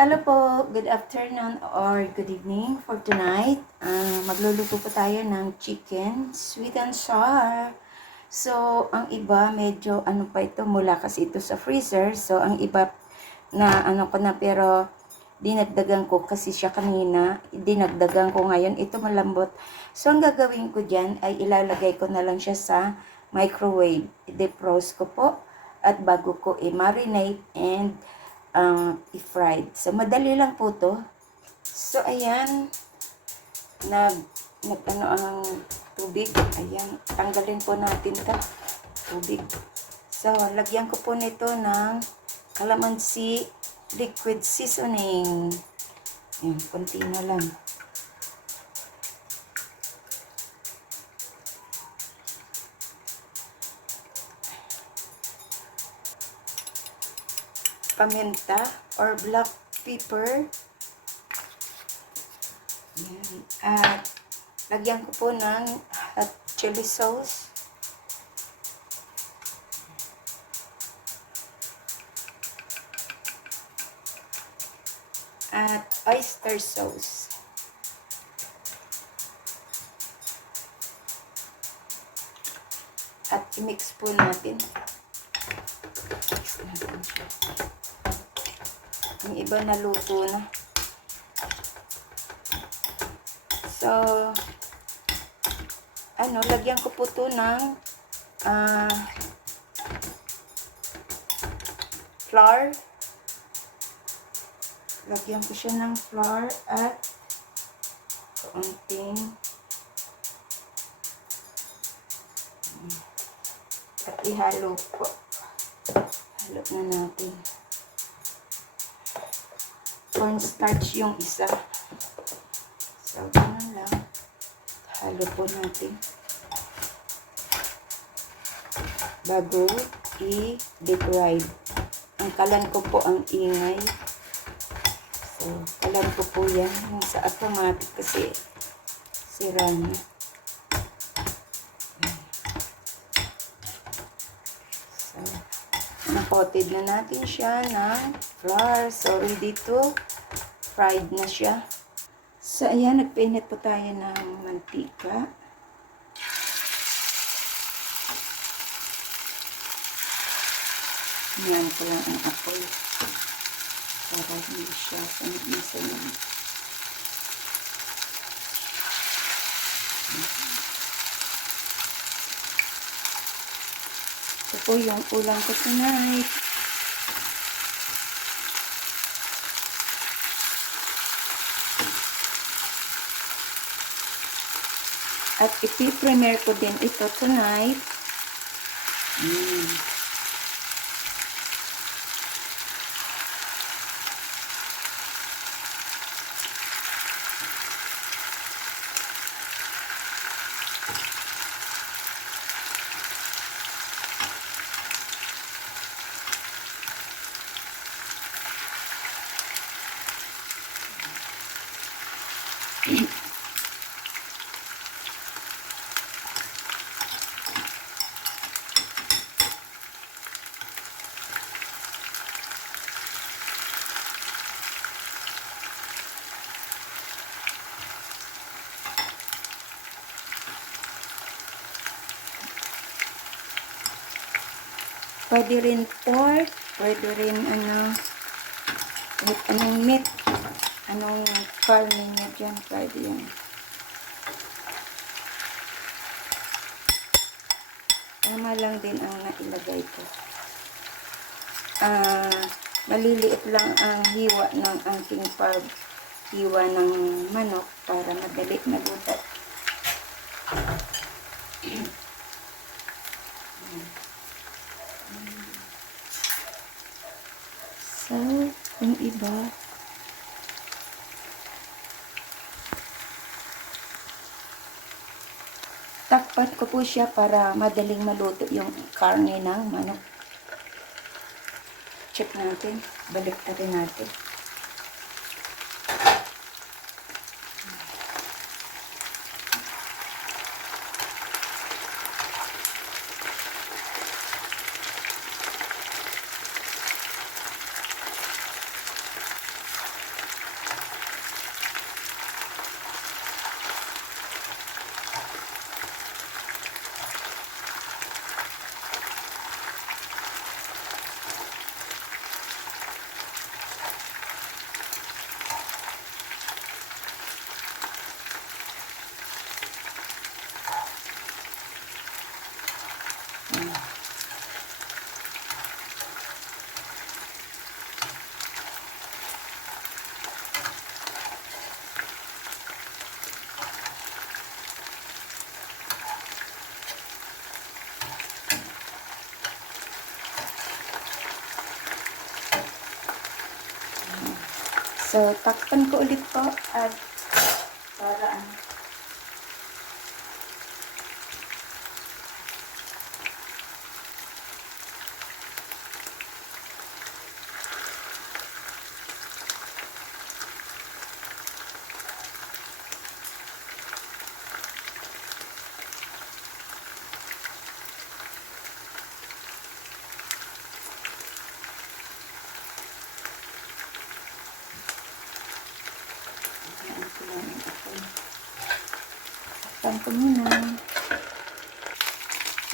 Hello po, good afternoon or good evening for tonight. Magluluto po tayo ng chicken, sweet and sour. So, ang iba medyo ano pa ito, mula kasi ito sa freezer. So, ang iba na ano ko na pero dinagdagan ko kasi siya kanina. Dinagdagan ko ngayon, ito malambot. So, ang gagawin ko dyan ay ilalagay ko na lang siya sa microwave. I-defrost ko po at bago ko i-marinate and i-fried. So, madali lang po to. So, ayan, ano ang tubig. Ayan, tanggalin po natin ito. Tubig. So, lagyan ko po nito ng calamansi liquid seasoning. Ayan, konti na lang. Paminta or black pepper. Ayan. At lagyan ko po ng hot chili sauce. At oyster sauce. At i-mix po natin. Mix natin siya. Yung iba naluto na. So, lagyan ko po ito ng flour. Lagyan ko siya ng flour at kaunting at ihalo po. Halo na natin. Cornstarch yung isa. So, ganun lang. Halo po natin. Bago i-deep-fried. Ang kalan ko po ang ingay. So, kalan ko po yan. Yung sa automatic kasi sira na. So, nakotid na natin siya ng flour. So, ready to fried na siya. So, ayan, nagpainit po tayo ng mantika. Yan ko lang ang apoy. Para hindi siya sanit-sanit. Ito po yung ulam ko tonight. At ipi-premiere ko din ito tonight. Pwede rin pork, pwede rin kahit anong meat, anong karne niya dyan, pwede yan. Tama lang din ang nailagay ko. Maliliit lang ang hiwa ng aking paghiwa ng manok para madali maluto. So, yung iba, takpan ko po siya para madaling maluto yung karne ng manok. Check natin. Balik natin. So, takpan ko ulit po at para ano. Takpan ko muna.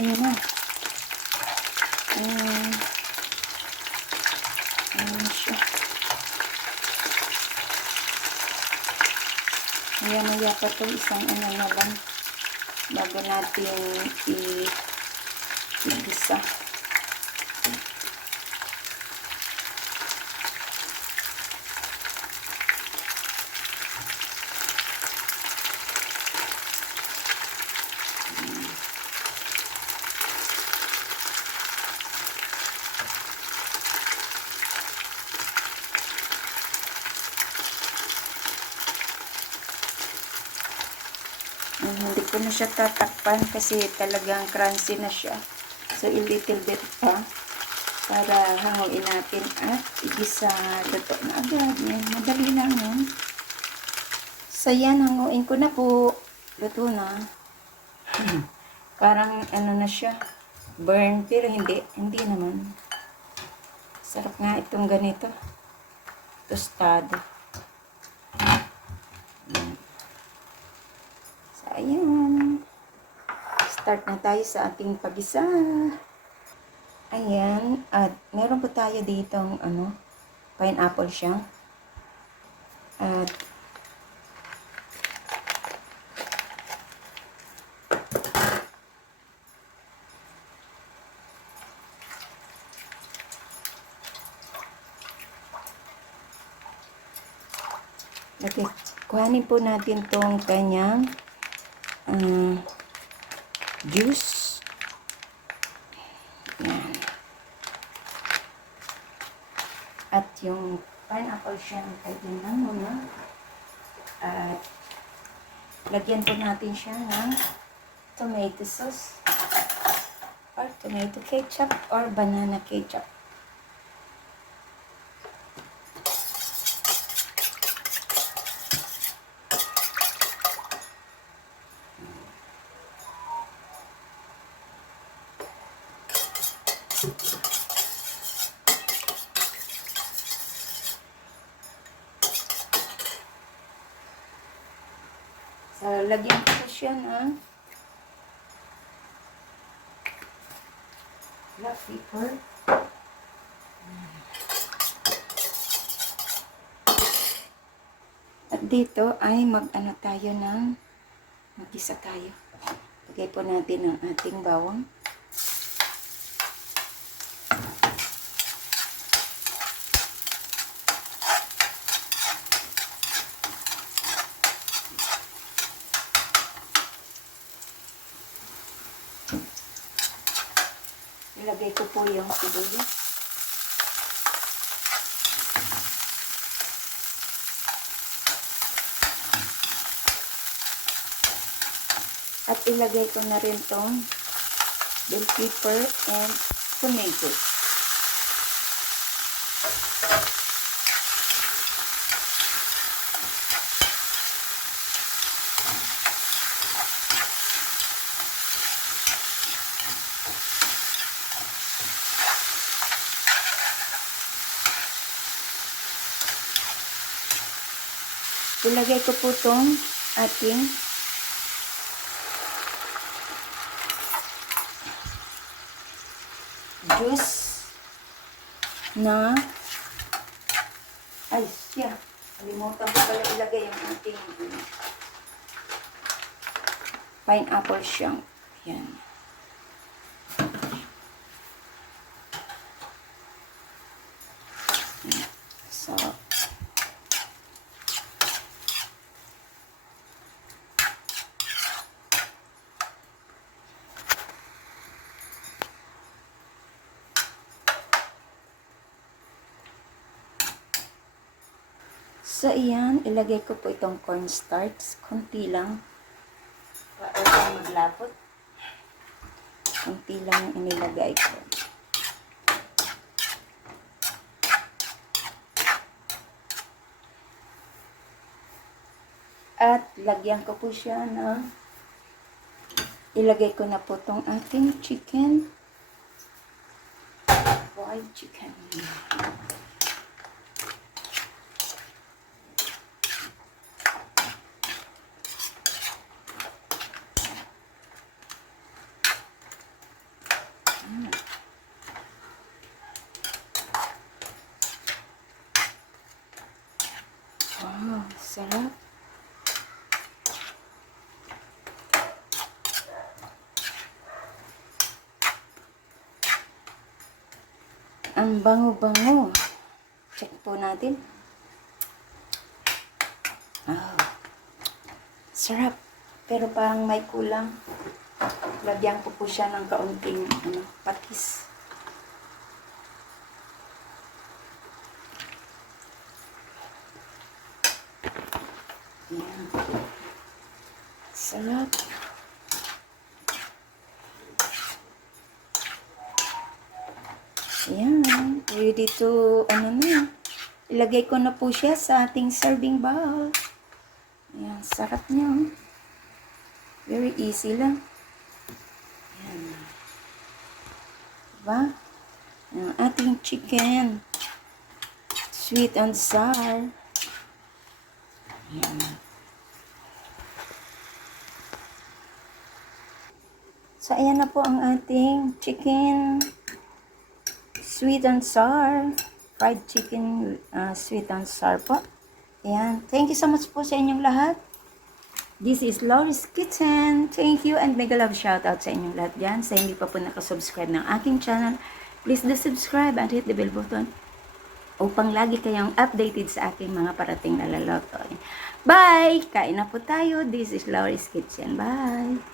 Ayan na. Ayan siya. Maya-maya pa ito, isang ano na lang bago natin i-igisa. Hindi ko na siya tatakpan kasi talagang crunchy na siya. So, a little bit pa para hanguin natin at igisa. Luto na agad. Yan, madali lang yan. So, yan, hanguin ko na po. Luto na. Parang ano na siya. Burn, pero hindi naman. Sarap nga itong ganito. Tostado. So, ayan. Start na tayo sa ating pagisa. Ayan. At meron po tayo ditong pineapple siya. At okay, kuhanin po natin tong kanyang juice. Yan. At yung pineapple siya, kailangan muna. At lagyan po natin siya ng tomato sauce or tomato ketchup or banana ketchup. So, lagyan ko siya ng black pepper. At dito ay mag-ano tayo ng mag-isa tayo. Lagay po natin ang ating bawang. Ilagay ko po yung sibuyas. At ilagay ko na rin tong bell pepper and tomato. Ilagay ko po tong ating juice na ay siya. Kalimutan ko pala ilagay yung ating pineapple siyang. Yan. So, So, ayan, ilagay ko po itong cornstarch. Kunti lang. Para maglapot. Kunti lang yung inilagay ko. At lagyan ko po siya ng ilagay ko na po itong ating chicken. Fried chicken. Wow, sarap. Ang bango-bango. Check po natin. Oh, sarap. Pero parang may kulang. Lagyan ko po siya ng kaunting patis. Ayan. Sarap. Ayan. Ready to, ilagay ko na po siya sa ating serving bowl. Ayan. Sarap niya. Very easy lang. Ayan. Diba? Ang ating chicken. Sweet and sour. Ayan. So, ayan na po ang ating chicken sweet and sour. Fried chicken sweet and sour po. Ayan. Thank you so much po sa inyong lahat. This is Laurie's Kitchen. Thank you and mega love shoutout sa inyong lahat dyan. Sa hindi pa po nakasubscribe ng aking channel, please do subscribe and hit the bell button upang lagi kayong updated sa aking mga parating na luluto. Bye! Kain na po tayo. This is Laurie's Kitchen. Bye!